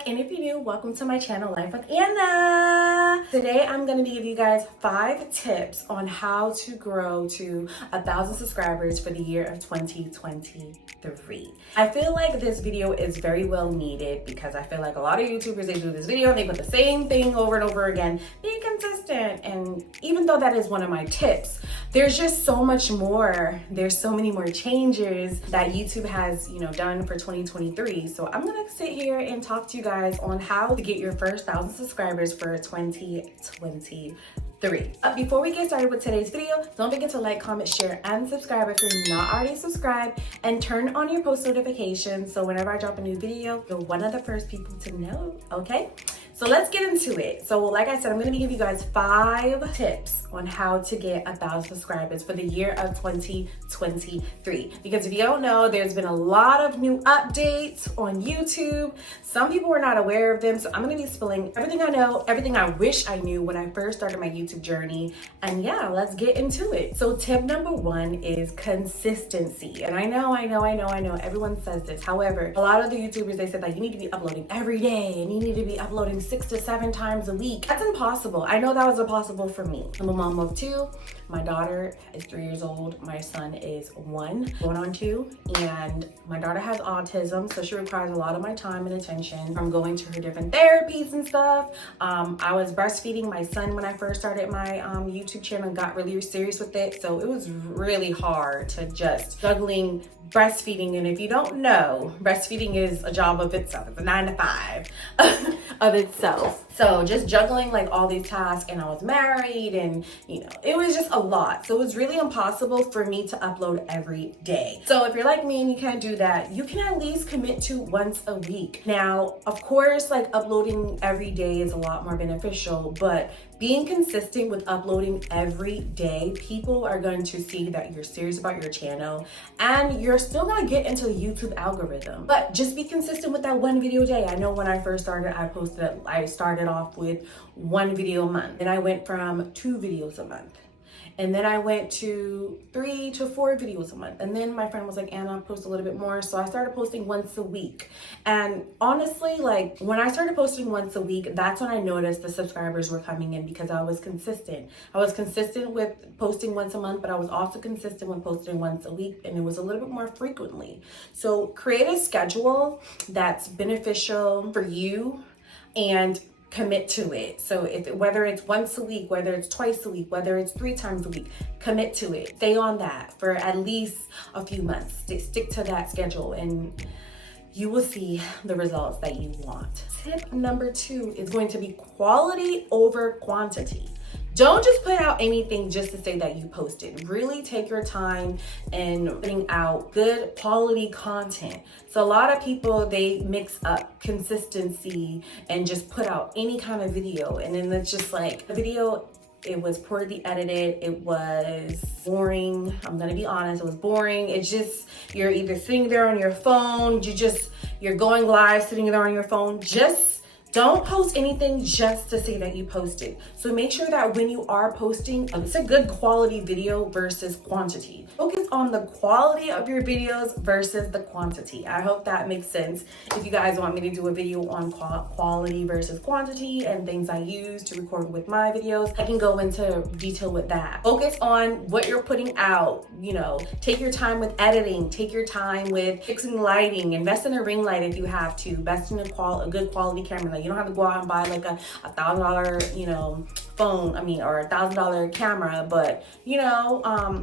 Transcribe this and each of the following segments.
back, and if you're new, welcome to my channel, Life with Anna. Today I'm going to be giving you guys 5 tips on how to grow to 1,000 subscribers for the year of 2023. I feel like this video is very well needed because I feel like a lot of YouTubers, they do this video and they put the same thing over and over again. Be consistent. And even though that is one of my tips, there's just so much more. There's so many more changes that YouTube has, done for 2023. So I'm gonna sit here and talk to you guys on how to get your first 1,000 subscribers for 2023. Before we get started with today's video, don't forget to like, comment, share, and subscribe if you're not already subscribed, and turn on your post notifications so whenever I drop a new video, you're one of the first people to know, okay? So let's get into it. So like I said, I'm gonna be giving you guys 5 tips on how to get 1,000 subscribers for the year of 2023. Because if you don't know, there's been a lot of new updates on YouTube. Some people were not aware of them. So I'm gonna be spilling everything I know, everything I wish I knew when I first started my YouTube journey. And yeah, let's get into it. So tip number 1 is consistency. And I know, everyone says this. However, a lot of the YouTubers, they said that you need to be uploading every day and you need to be uploading 6 to 7 times a week. That's impossible. I know that was impossible for me. I'm a mom of 2. My daughter is 3 years old. My son is 1, going on 2. And my daughter has autism, so she requires a lot of my time and attention from going to her different therapies and stuff. I was breastfeeding my son when I first started my YouTube channel and got really serious with it. So it was really hard to just juggling breastfeeding. And if you don't know, breastfeeding is a job of itself. It's a 9 to 5 of itself. So just juggling like all these tasks, and I was married, and it was just a lot. So it was really impossible for me to upload every day. So if you're like me and you can't do that, you can at least commit to once a week. Now, of course, like uploading every day is a lot more beneficial, but being consistent with uploading every day, people are going to see that you're serious about your channel, and you're still gonna get into the YouTube algorithm. But just be consistent with that 1 video a day. I know when I first started, I started off with 1 video a month. Then I went from 2 videos a month. And then I went to 3 to 4 videos a month. And then my friend was like, Anna, post a little bit more. So I started posting once a week. And honestly, like when I started posting once a week, that's when I noticed the subscribers were coming in because I was consistent. I was consistent with posting once a month, but I was also consistent with posting once a week. And it was a little bit more frequently. So create a schedule that's beneficial for you and commit to it. So whether it's once a week, whether it's twice a week, whether it's 3 times a week, commit to it. Stay on that for at least a few months. Stick to that schedule and you will see the results that you want. Tip number 2 is going to be quality over quantity. Don't just put out anything just to say that you posted. Really take your time in putting out good quality content. So a lot of people, they mix up consistency and just put out any kind of video. And then it's just like the video, it was poorly edited. It was boring. I'm gonna be honest, it was boring. It's just, you're either sitting there on your phone, you're going live, sitting there on your phone. Just don't post anything just to say that you posted. So make sure that when you are posting, it's a good quality video versus quantity. Focus on the quality of your videos versus the quantity. I hope that makes sense. If you guys want me to do a video on quality versus quantity and things I use to record with my videos, I can go into detail with that. Focus on what you're putting out. Take your time with editing. Take your time with fixing lighting. Invest in a ring light if you have to. Invest in a good quality camera. You don't have to go out and buy like a $1,000, phone, or $1,000 camera, but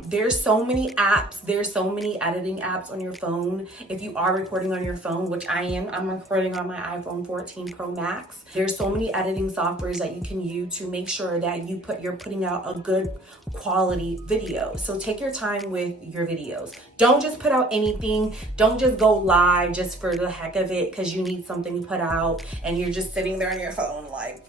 there's so many apps, there's so many editing apps on your phone. If you are recording on your phone, which I'm recording on my iPhone 14 Pro Max. There's so many editing softwares that you can use to make sure that you're putting out a good quality video. So take your time with your videos. Don't just put out anything. Don't just go live just for the heck of it because you need something to put out and you're just sitting there on your phone like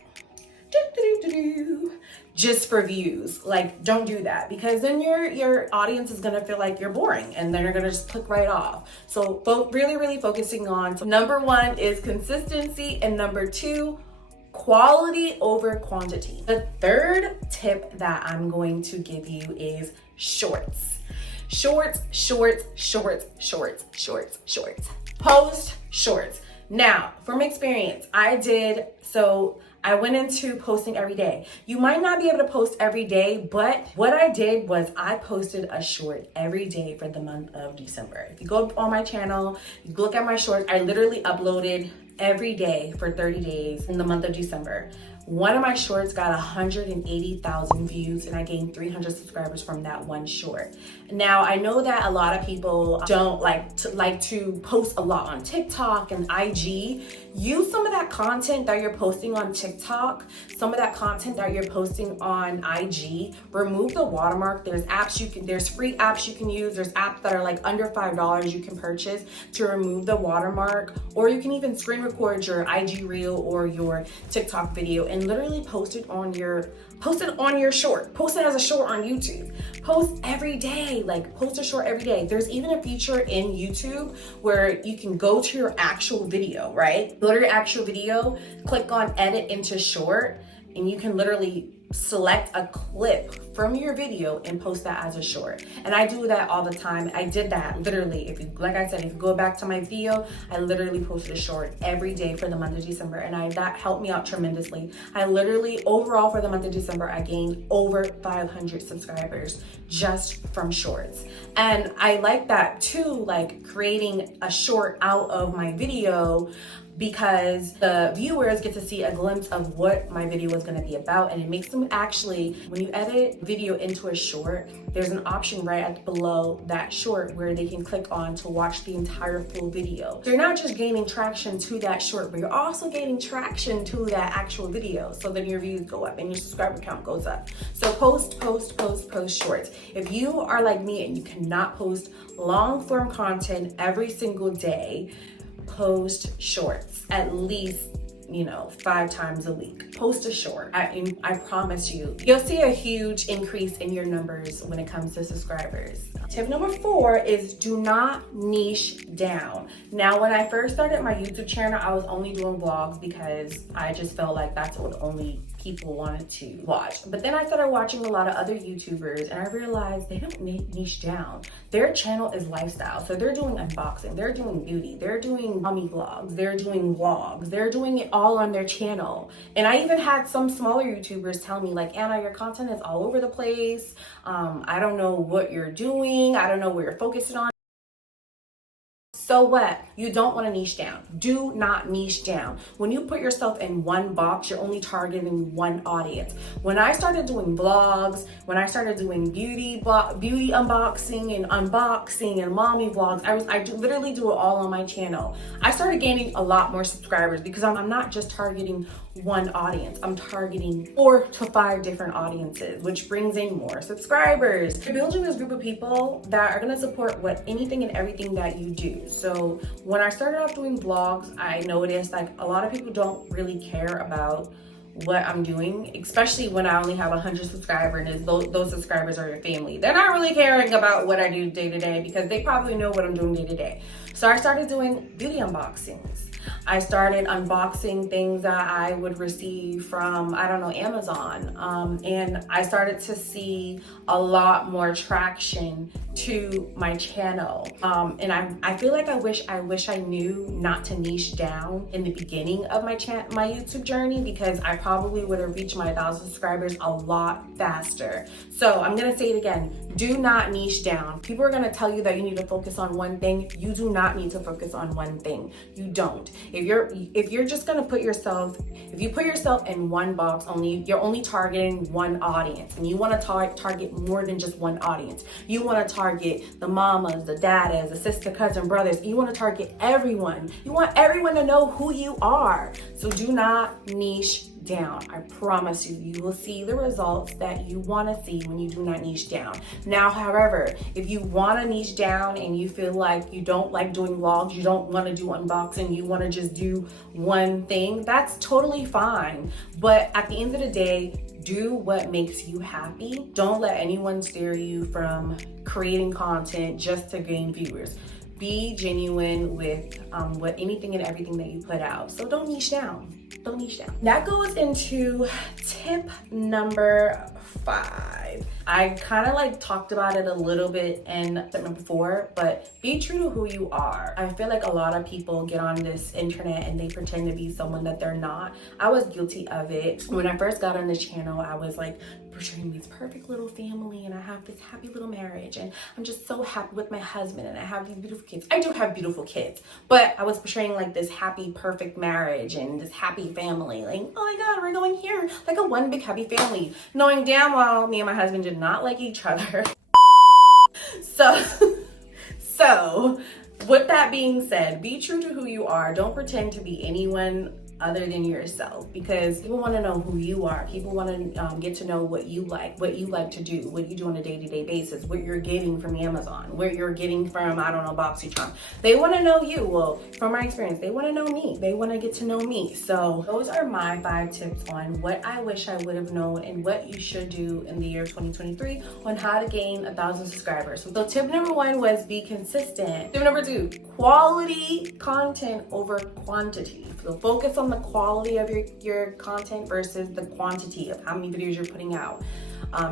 just for views. Like, don't do that because then your audience is gonna feel like you're boring and then they're gonna just click right off. So really focusing on, so number 1 is consistency, and number 2, quality over quantity. The 3rd tip that I'm going to give you is shorts. Shorts. Post shorts. Now, from experience, I went into posting every day. You might not be able to post every day, but what I did was I posted a short every day for the month of December. If you go on my channel, you look at my shorts, I literally uploaded every day for 30 days in the month of December. One of my shorts got 180,000 views and I gained 300 subscribers from that one short. Now, I know that a lot of people don't like to post a lot on TikTok and IG. Use some of that content that you're posting on TikTok, some of that content that you're posting on IG. Remove the watermark. There's free apps you can use. There's apps that are like under $5 you can purchase to remove the watermark, or you can even screen record your IG reel or your TikTok video and literally post it on your short. Post it as a short on YouTube. Post every day, post a short every day. There's even a feature in YouTube where you can go to your actual video, right? Go to your actual video, click on edit into short, and you can literally select a clip from your video and post that as a short. And I do that all the time. I did that literally. Like I said, if you go back to my video, I literally posted a short every day for the month of December, and that helped me out tremendously. I literally, overall for the month of December, I gained over 500 subscribers just from shorts. And I like that too, like creating a short out of my video, because the viewers get to see a glimpse of what my video is going to be about, and it makes them actually, when you edit video into a short, there's an option right below that short where they can click on to watch the entire full video. So you're not just gaining traction to that short, but you're also gaining traction to that actual video. So then your views go up and your subscriber count goes up. So post shorts. If you are like me and you cannot post long form content every single day, post shorts at least 5 times a week. Post a short. I promise you'll see a huge increase in your numbers when it comes to subscribers. Tip number 4 is do not niche down. Now, when I first started my YouTube channel, I was only doing vlogs because I just felt like that's what only people wanted to watch. But then I started watching a lot of other YouTubers and I realized they don't niche down. Their channel is lifestyle. So they're doing unboxing, they're doing beauty, they're doing mommy vlogs, they're doing vlogs, they're doing it all on their channel. And I even had some smaller YouTubers tell me like, Anna, your content is all over the place. I don't know what you're doing. I don't know what you're focusing on. So what? You don't want to niche down. Do not niche down. When you put yourself in one box, you're only targeting one audience. When I started doing vlogs, when I started doing beauty unboxing and mommy vlogs, I literally do it all on my channel. I started gaining a lot more subscribers because I'm not just targeting one audience. I'm targeting 4 to 5 different audiences, which brings in more subscribers. You're building this group of people that are going to support anything and everything that you do. So when I started off doing vlogs, I noticed like a lot of people don't really care about what I'm doing, especially when I only have 100 subscribers and those subscribers are your family. They're not really caring about what I do day to day because they probably know what I'm doing day to day. So I started doing beauty unboxings. I started unboxing things that I would receive from, Amazon. And I started to see a lot more traction to my channel. And I feel like I wish I knew not to niche down in the beginning of my YouTube journey, because I probably would have reached my 1,000 subscribers a lot faster. So I'm gonna say it again, do not niche down. People are gonna tell you that you need to focus on one thing. You do not need to focus on one thing. You don't. If you're just gonna put yourself in one box only, you're only targeting one audience, and you wanna target more than just one audience. You wanna target the mamas, the daddas, the sister, cousin, brothers. You wanna target everyone. You want everyone to know who you are. So do not niche down. I promise you will see the results that you want to see when you do not niche down. Now, however, if you want to niche down and you feel like you don't like doing vlogs, you don't want to do unboxing, you want to just do one thing, that's totally fine. But at the end of the day, do what makes you happy. Don't let anyone steer you from creating content just to gain viewers. Be genuine with anything and everything that you put out. So don't niche down. Don't niche down. That goes into tip number 5. I kind of like talked about it a little bit in tip number 4, but be true to who you are. I feel like a lot of people get on this internet and they pretend to be someone that they're not. I was guilty of it. When I first got on this channel, I was like portraying this perfect little family and I have this happy little marriage and I'm just so happy with my husband and I have these beautiful kids. I do have beautiful kids, but I was portraying like this happy, perfect marriage and this happy family. Like, oh my God, we're going here. Like a one big happy family. Knowing damn well me and my husband did not like each other. So with that being said, be true to who you are. Don't pretend to be anyone other than yourself, because people want to know who you are. People want to get to know what you like to do, what you do on a day-to-day basis, what you're getting from Amazon, what you're getting from, I don't know, BoxyCharm. They want to know you. Well, from my experience, they want to know me. They want to get to know me. So those are my 5 tips on what I wish I would have known and what you should do in the year 2023 on how to gain 1,000 subscribers. So tip number 1 was be consistent. Tip number 2, quality content over quantity. So focus on the quality of your content versus the quantity of how many videos you're putting out.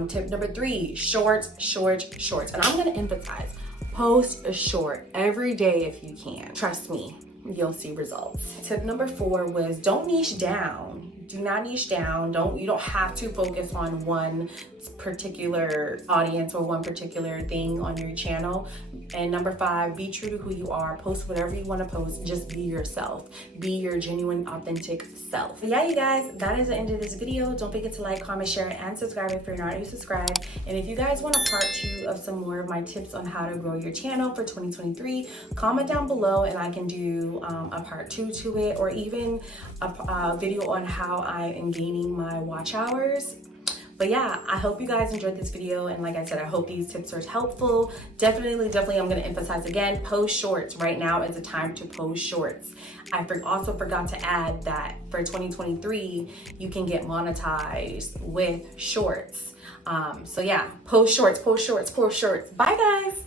Tip number 3, shorts. And I'm gonna emphasize, post a short every day if you can. Trust me, you'll see results. Tip number 4 was don't niche down. Do not niche down. You don't have to focus on one particular audience or one particular thing on your channel. And number 5, be true to who you are. Post whatever you want to post. Just be yourself. Be your genuine, authentic self. But yeah, you guys, that is the end of this video. Don't forget to like, comment, share, and subscribe if you're not already subscribed. And if you guys want a part 2 of some more of my tips on how to grow your channel for 2023, comment down below and I can do a part 2 to it, or even a video on how I am gaining my watch hours. But yeah, I hope you guys enjoyed this video, and like I said, I hope these tips are helpful. Definitely, I'm gonna emphasize again, post shorts. Right now is the time to post shorts. I also forgot to add that for 2023, you can get monetized with shorts. So yeah, post shorts. Bye guys.